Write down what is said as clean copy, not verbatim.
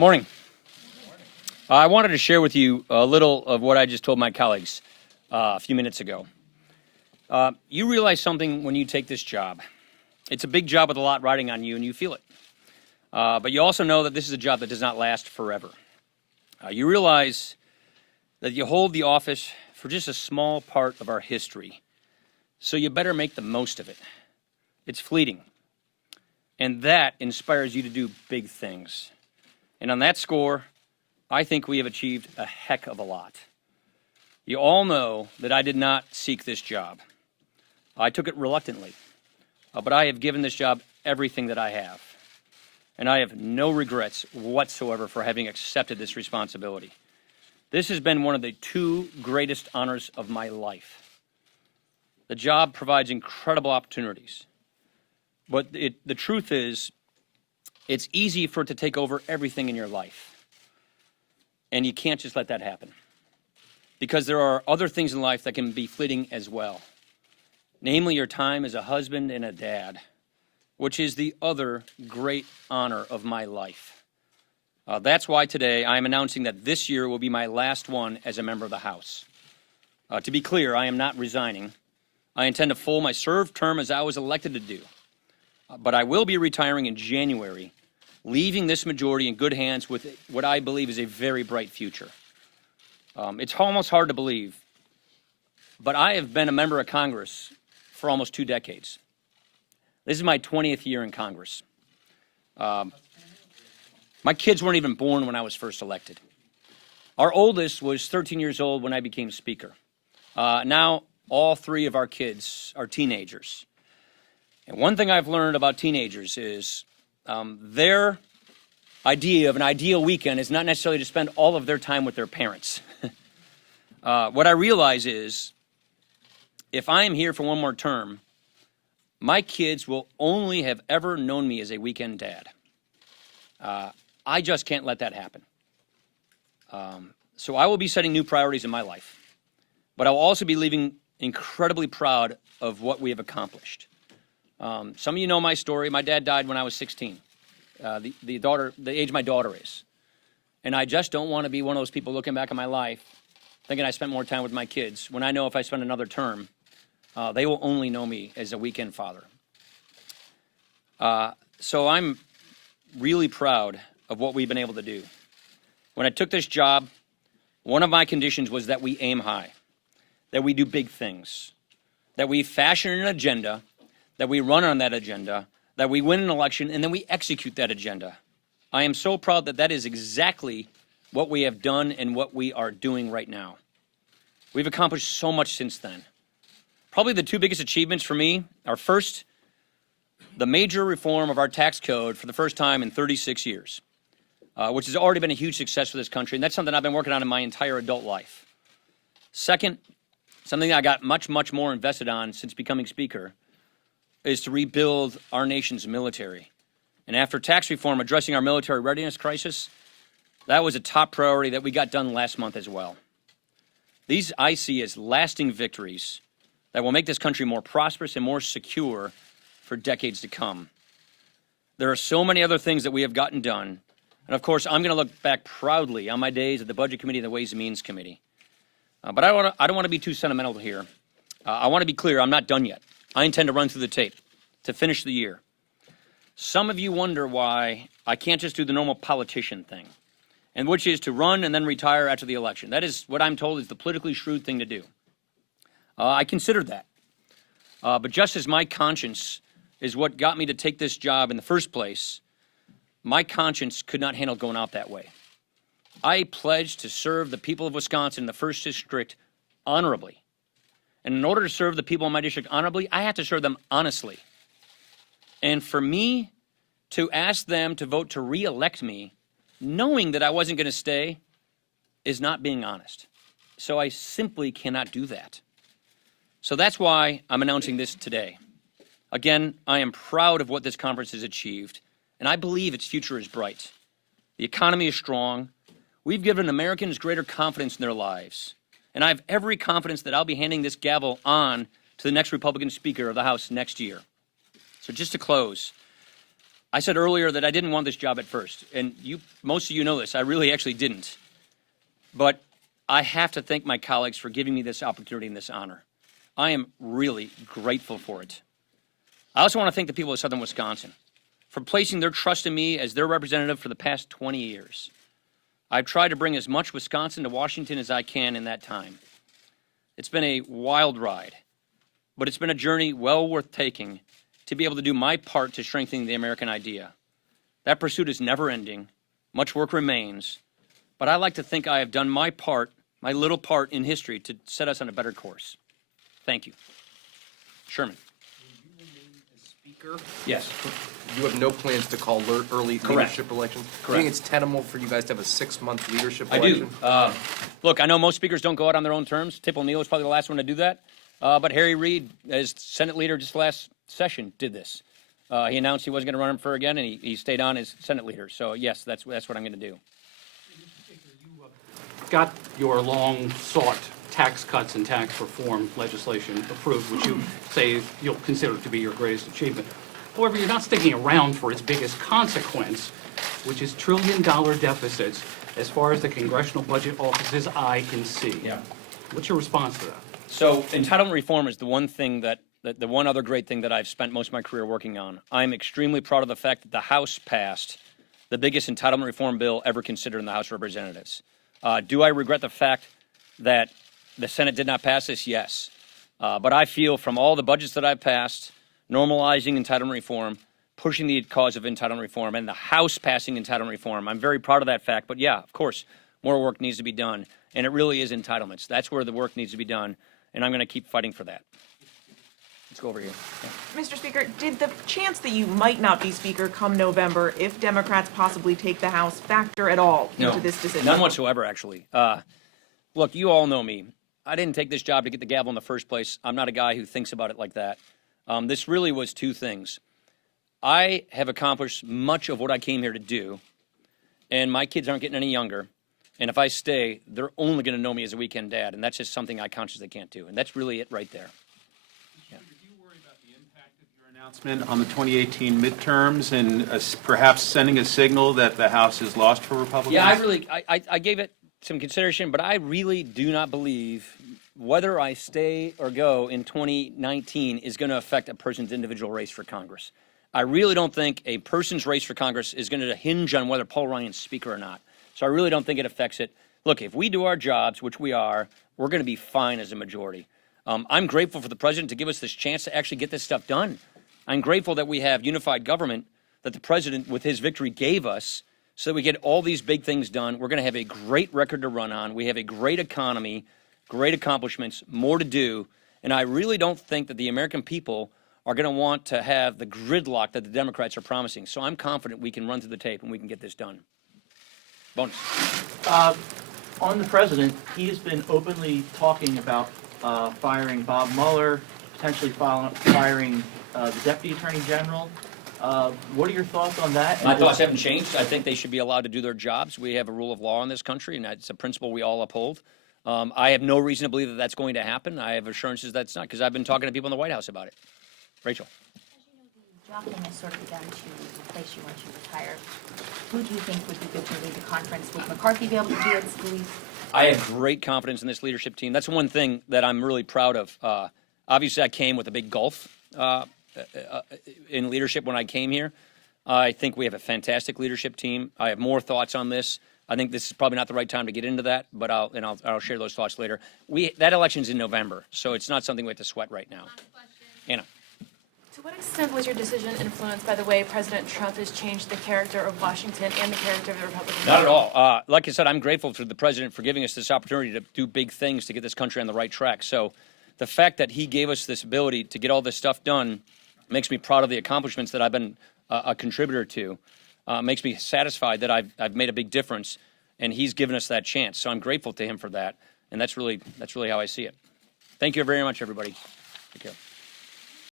Morning. I wanted to share with you a little of what I just told my colleagues a few minutes ago. You realize something when you take this job. It's a big job with a lot riding on you, and you feel it. But you also know that this is a job that does not last forever. You realize that you hold the office for just a small part of our history, so you better make the most of it. It's fleeting, and that inspires you to do big things. And on that score, I think we have achieved a heck of a lot. You all know that I did not seek this job. I took it reluctantly, but I have given this job everything that I have. And I have no regrets whatsoever for having accepted this responsibility. This has been one of the two greatest honors of my life. The job provides incredible opportunities. But the truth is, it's easy for it to take over everything in your life. And you can't just let that happen. Because there are other things in life that can be fleeting as well. Namely, your time as a husband and a dad, which is the other great honor of my life. That's why today I am announcing that this year will be my last one as a member of the House. To be clear, I am not resigning. I intend to full my served term as I was elected to do. But I will be retiring in January, leaving this majority in good hands with what I believe is a very bright future. It's almost hard to believe, but I have been a member of Congress for almost 2 decades. This is my 20th year in Congress. My kids weren't even born when I was first elected. Our oldest was 13 years old when I became Speaker. Now, all 3 of our kids are teenagers. And one thing I've learned about teenagers is their idea of an ideal weekend is not necessarily to spend all of their time with their parents. What I realize is if I am here for one more term, my kids will only have ever known me as a weekend dad. I just can't let that happen. So I will be setting new priorities in my life, but I'll also be leaving incredibly proud of what we have accomplished. Some of you know my story. My dad died when I was 16, the age my daughter is. And I just don't want to be one of those people looking back on my life thinking I spent more time with my kids when I know if I spend another term, they will only know me as a weekend father. So I'm really proud of what we've been able to do. When I took this job, one of my conditions was that we aim high, that we do big things, that we fashion an agenda, that we run on that agenda, that we win an election, and then we execute that agenda. I am so proud that that is exactly what we have done and what we are doing right now. We've accomplished so much since then. Probably the 2 biggest achievements for me are first, the major reform of our tax code for the first time in 36 years, which has already been a huge success for this country, and that's something I've been working on in my entire adult life. Second, something I got much, much more invested on since becoming Speaker, is to rebuild our nation's military. And after tax reform addressing our military readiness crisis, that was a top priority that we got done last month as well. These I see as lasting victories that will make this country more prosperous and more secure for decades to come. There are so many other things that we have gotten done. And of course, I'm going to look back proudly on my days at the Budget Committee and the Ways and Means Committee. But I don't want to be too sentimental here. I want to be clear, I'm not done yet. I intend to run through the tape to finish the year. Some of you wonder why I can't just do the normal politician thing, and which is to run and then retire after the election. That is what I'm told is the politically shrewd thing to do. I considered that. But just as my conscience is what got me to take this job in the first place, my conscience could not handle going out that way. I pledged to serve the people of Wisconsin in the 1st District honorably. And in order to serve the people in my district honorably, I have to serve them honestly. And for me to ask them to vote to re-elect me, knowing that I wasn't going to stay, is not being honest. So I simply cannot do that. So that's why I'm announcing this today. Again, I am proud of what this conference has achieved, and I believe its future is bright. The economy is strong. We've given Americans greater confidence in their lives. And I have every confidence that I'll be handing this gavel on to the next Republican Speaker of the House next year. So just to close, I said earlier that I didn't want this job at first, and most of you know this. I really actually didn't. But I have to thank my colleagues for giving me this opportunity and this honor. I am really grateful for it. I also want to thank the people of Southern Wisconsin for placing their trust in me as their representative for the past 20 years. I've tried to bring as much Wisconsin to Washington as I can in that time. It's been a wild ride, but it's been a journey well worth taking to be able to do my part to strengthening the American idea. That pursuit is never ending. Much work remains, but I like to think I have done my part, my little part in history to set us on a better course. Thank you. Sherman. Will you remain as Speaker? Yes. You have no plans to call early leadership elections? Correct. I think it's tenable for you guys to have a 6-month leadership I election? do. Look, I know most speakers don't go out on their own terms. Tip O'Neill is probably the last one to do that. But Harry Reid, as Senate leader just last session, did this. He announced he wasn't going to run for again, and he stayed on as Senate leader. So, yes, that's what I'm going to do. You got your long-sought tax cuts and tax reform legislation approved, which you say you'll consider to be your greatest achievement. However, you're not sticking around for its biggest consequence, which is trillion-dollar deficits as far as the Congressional Budget Office's eye can see. Yeah. What's your response to that? So entitlement reform is the one thing the one other great thing that I've spent most of my career working on. I'm extremely proud of the fact that the House passed the biggest entitlement reform bill ever considered in the House of Representatives. Do I regret the fact that the Senate did not pass this? Yes. But I feel from all the budgets that I've passed, normalizing entitlement reform, pushing the cause of entitlement reform, and the House passing entitlement reform, I'm very proud of that fact. But yeah, of course, more work needs to be done. And it really is entitlements. That's where the work needs to be done. And I'm going to keep fighting for that. Let's go over here. Yeah. Mr. Speaker, did the chance that you might not be Speaker come November, if Democrats possibly take the House, factor at all into this decision? None whatsoever, actually. Look, you all know me. I didn't take this job to get the gavel in the first place. I'm not a guy who thinks about it like that. This really was two things. I have accomplished much of what I came here to do, and my kids aren't getting any younger. And if I stay, they're only going to know me as a weekend dad, and that's just something I consciously can't do. And that's really it right there. Yeah. Do you worry about the impact of your announcement on the 2018 midterms and perhaps sending a signal that the House is lost for Republicans? Yeah, I gave it some consideration, but I really do not believe whether I stay or go in 2019 is going to affect a person's individual race for Congress. I really don't think a person's race for Congress is going to hinge on whether Paul Ryan's Speaker or not. So I really don't think it affects it. Look, if we do our jobs, which we are, we're going to be fine as a majority. I'm grateful for the president to give us this chance to actually get this stuff done. I'm grateful that we have unified government that the president, with his victory, gave us so that we get all these big things done. We're going to have a great record to run on. We have a great economy, great accomplishments, more to do. And I really don't think that the American people are going to want to have the gridlock that the Democrats are promising. So I'm confident we can run through the tape and we can get this done. Bonus. On the president, he has been openly talking about firing Bob Mueller, potentially firing the Deputy Attorney General. What are your thoughts on that? My thoughts haven't changed. I think they should be allowed to do their jobs. We have a rule of law in this country, and that's a principle we all uphold. I have no reason to believe that that's going to happen. I have assurances that's not, because I've been talking to people in the White House about it. Rachel. As you know, the jockeying has sort of begun to replace you once you retire. Who do you think would be good to lead the conference? Would McCarthy be able to do it? Scalise? I have great confidence in this leadership team. That's one thing that I'm really proud of. Obviously, I came with a big gulf in leadership when I came here. I think we have a fantastic leadership team. I have more thoughts on this. I think this is probably not the right time to get into that, but I'll share those thoughts later. That election's in November, so it's not something we have to sweat right now. Anna. To what extent was your decision influenced by the way President Trump has changed the character of Washington and the character of the Republican Party? Not at all. Like I said, I'm grateful to the president for giving us this opportunity to do big things to get this country on the right track. So the fact that he gave us this ability to get all this stuff done makes me proud of the accomplishments that I've been a contributor to. Makes me satisfied that I've made a big difference, and he's given us that chance. So I'm grateful to him for that, and that's really how I see it. Thank you very much, everybody. Take care.